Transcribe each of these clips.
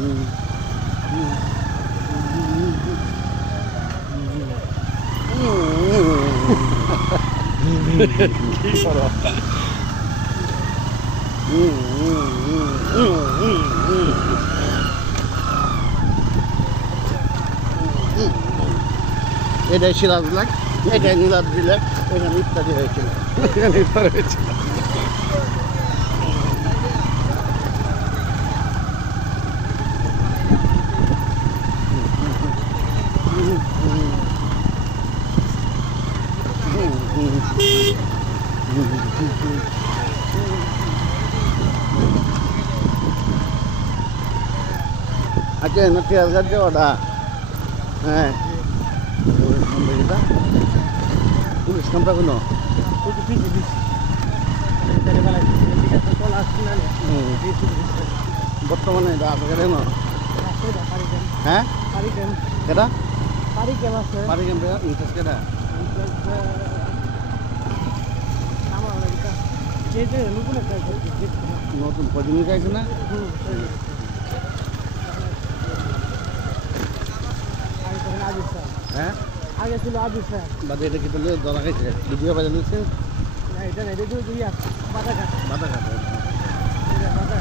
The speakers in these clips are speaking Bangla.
কি করো? এটাই সিরাজ লেক, এটাই নীলাদ্রি লেক, এখানে ইত্যাদি হয়েছিল। আচ্ছা না টিয়ারগার যাওয়াটা হ্যাঁ পুলিশ নামটা কোনো বর্তমানে এটা আছে কেন? হ্যাঁ কেটা পারি ক্যাম্পে ইন্টারেস্ট কেটা নতুন কদিনই চাইছে না? হ্যাঁ আগে ছিল আবু স্যার বাদে এটা কি তাহলে ধরা খাইছে ভিডিও বাজে দিচ্ছে না এটা না এটা দিয়ে দিয়া বাটা ঘাট বাধা খাতে বাটা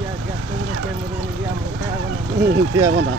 ইয়া গ্যাস ক্যামেরা দিয়ে আমরা না